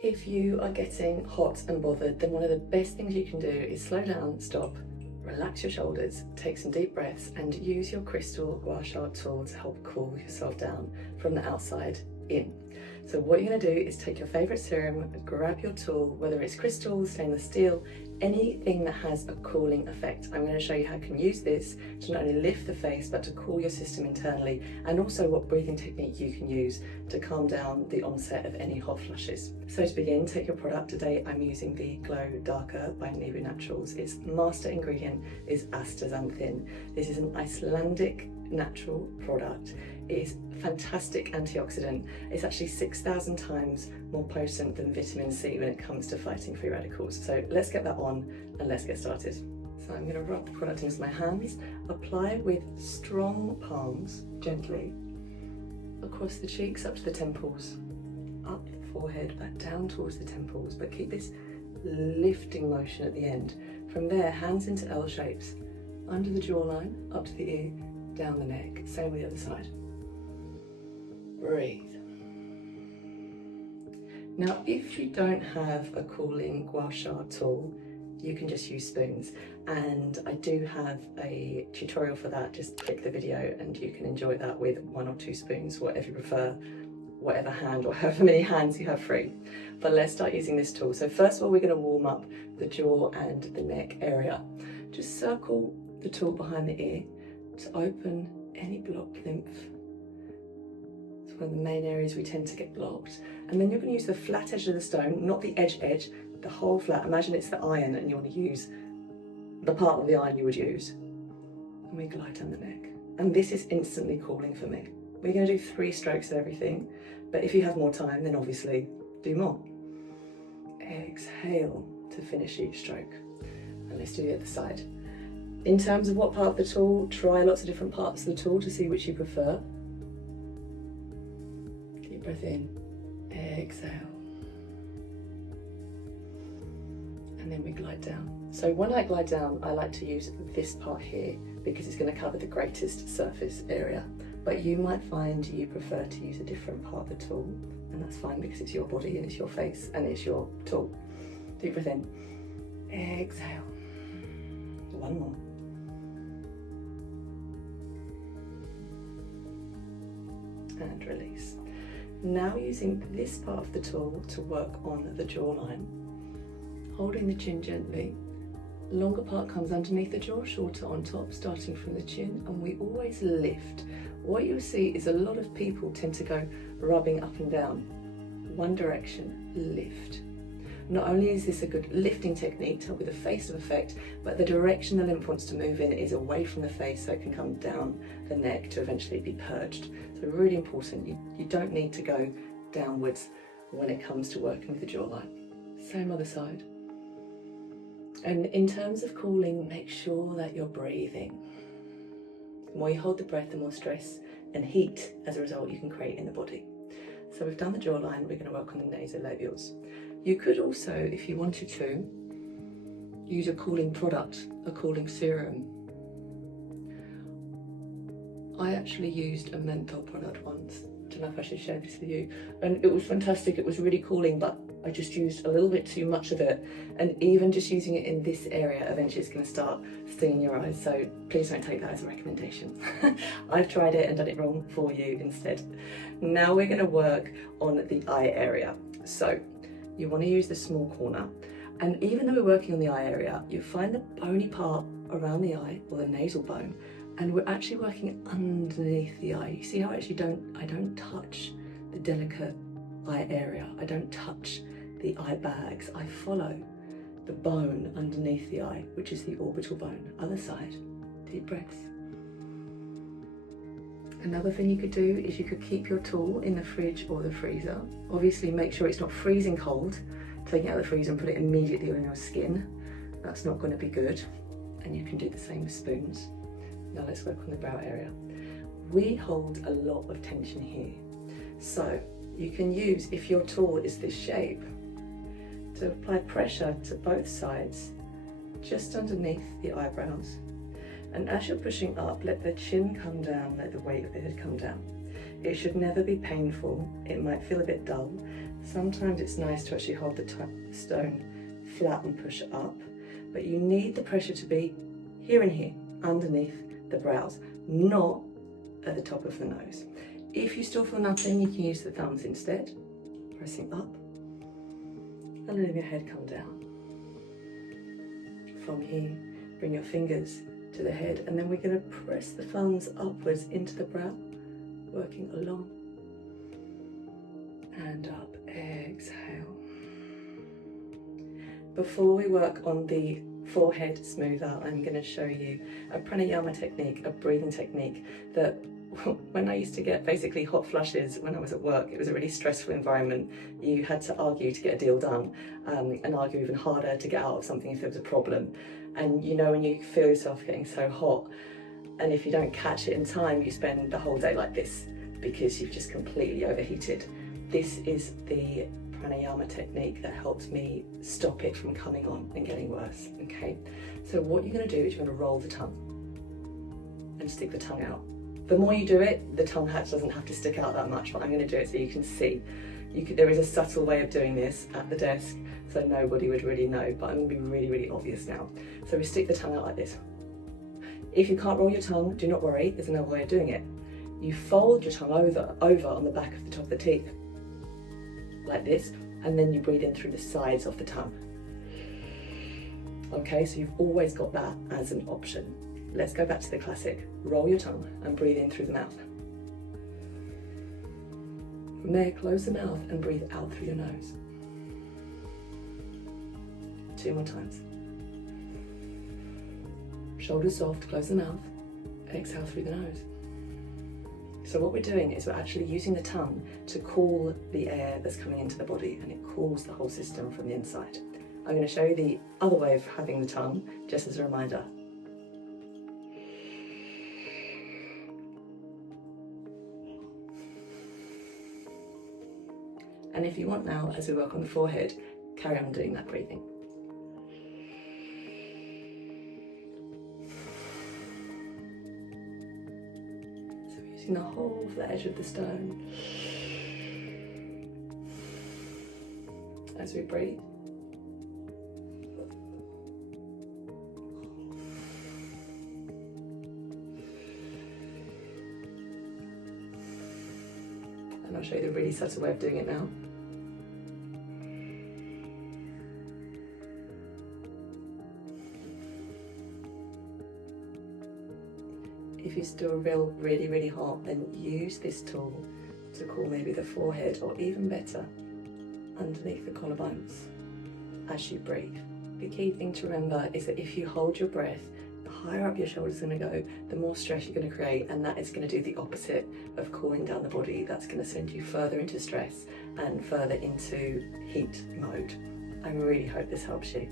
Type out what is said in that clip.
If you are getting hot and bothered, then one of the best things you can do is slow down, stop, relax your shoulders, take some deep breaths, and use your crystal gua sha tool to help cool yourself down from the outside in. So what you're going to do is take your favourite serum, grab your tool, whether it's crystal, stainless steel, anything that has a cooling effect. I'm going to show you how you can use this to not only lift the face but to cool your system internally, and also what breathing technique you can use to calm down the onset of any hot flushes. So to begin, take your product. Today I'm using the Glow Darker by Nibu Naturals. Its master ingredient is astaxanthin. This is an Icelandic natural product. It is fantastic antioxidant. It's actually 6,000 times more potent than vitamin C when it comes to fighting free radicals. So let's get that on and let's get started. So I'm going to rub the product into my hands, apply with strong palms, gently, across the cheeks up to the temples, up the forehead, back down towards the temples, but keep this lifting motion at the end. From there, hands into L shapes, under the jawline, up to the ear, down the neck. Same with the other side. Breathe. Now, if you don't have a cooling gua sha tool, you can just use spoons, and I do have a tutorial for that. Just click the video and you can enjoy that with 1 or 2 spoons, whatever you prefer, whatever hand or however many hands you have free. But let's start using this tool. So first of all, we're going to warm up the jaw and the neck area. Just circle the tool behind the ear to open any blocked lymph. It's one of the main areas we tend to get blocked. And then you're going to use the flat edge of the stone, not the edge, the whole flat. Imagine it's the iron and you want to use the part of the iron you would use. And we glide down the neck. And this is instantly cooling for me. We're going to do 3 strokes of everything, but if you have more time, then obviously do more. Exhale to finish each stroke. And let's do the other side. In terms of what part of the tool, try lots of different parts of the tool to see which you prefer. Deep breath in, exhale. And then we glide down. So when I glide down, I like to use this part here because it's going to cover the greatest surface area. But you might find you prefer to use a different part of the tool, and that's fine because it's your body and it's your face and it's your tool. Deep breath in, exhale. 1 more. And release. Now using this part of the tool to work on the jawline, holding the chin gently. Longer part comes underneath the jaw, shorter on top, starting from the chin, and we always lift. What you'll see is a lot of people tend to go rubbing up and down. One direction, lift. Not only is this a good lifting technique to help with the face of effect, but the direction the lymph wants to move in is away from the face so it can come down the neck to eventually be purged. So really important, you don't need to go downwards when it comes to working with the jawline. Same other side. And in terms of cooling, make sure that you're breathing. The more you hold the breath, the more stress and heat as a result you can create in the body. So we've done the jawline, we're going to work on the nasolabials. You could also, if you wanted to, use a cooling product, a cooling serum. I actually used a menthol product once. I don't know if I should share this with you. And it was fantastic, it was really cooling, but I just used a little bit too much of it. And even just using it in this area, eventually it's going to start stinging your eyes. So please don't take that as a recommendation. I've tried it and done it wrong for you instead. Now we're going to work on the eye area. So you want to use the small corner. And even though we're working on the eye area, you find the bony part around the eye, or the nasal bone, and we're actually working underneath the eye. You see how I don't touch the delicate eye area. I don't touch the eye bags. I follow the bone underneath the eye, which is the orbital bone. Other side, deep breaths. Another thing you could do is you could keep your tool in the fridge or the freezer. Obviously make sure it's not freezing cold. Take it out of the freezer and put it immediately on your skin. That's not going to be good. And you can do the same with spoons. Now let's work on the brow area. We hold a lot of tension here. So you can use, if your tool is this shape, to apply pressure to both sides, just underneath the eyebrows. And as you're pushing up, let the chin come down, let the weight of the head come down. It should never be painful. It might feel a bit dull. Sometimes it's nice to actually hold the stone flat and push it up, but you need the pressure to be here and here, underneath the brows, not at the top of the nose. If you still feel nothing, you can use the thumbs instead, pressing up and letting your head come down. From here, bring your fingers to the head, and then we're going to press the thumbs upwards into the brow, working along and up. Exhale. Before we work on the forehead smoother, I'm going to show you a pranayama technique, a breathing technique that when I used to get basically hot flushes when I was at work, it was a really stressful environment. You had to argue to get a deal done, and argue even harder to get out of something if there was a problem. And you know, when you feel yourself getting so hot, and if you don't catch it in time, you spend the whole day like this because you've just completely overheated. This is the pranayama technique that helps me stop it from coming on and getting worse. Okay, so what you're going to do is you're going to roll the tongue and stick the tongue out. The more you do it, the tongue hatch doesn't have to stick out that much, but I'm going to do it so you can see. There is a subtle way of doing this at the desk, so nobody would really know, but I'm going to be really, really obvious now. So we stick the tongue out like this. If you can't roll your tongue, do not worry, there's another way of doing it. You fold your tongue over on the back of the top of the teeth, like this, and then you breathe in through the sides of the tongue. Okay, so you've always got that as an option. Let's go back to the classic. Roll your tongue and breathe in through the mouth. From there, close the mouth and breathe out through your nose. 2 more times. Shoulders soft, close the mouth, exhale through the nose. So what we're doing is we're actually using the tongue to cool the air that's coming into the body, and it cools the whole system from the inside. I'm going to show you the other way of having the tongue, just as a reminder. And if you want now, as we work on the forehead, carry on doing that breathing. So we're using the whole edge of the stone as we breathe. And I'll show you the really subtle way of doing it now. If you still feel really, really hot, then use this tool to cool maybe the forehead, or even better, underneath the collarbones as you breathe. The key thing to remember is that if you hold your breath, the higher up your shoulders are going to go, the more stress you're going to create, and that is going to do the opposite of cooling down the body. That's going to send you further into stress and further into heat mode. I really hope this helps you.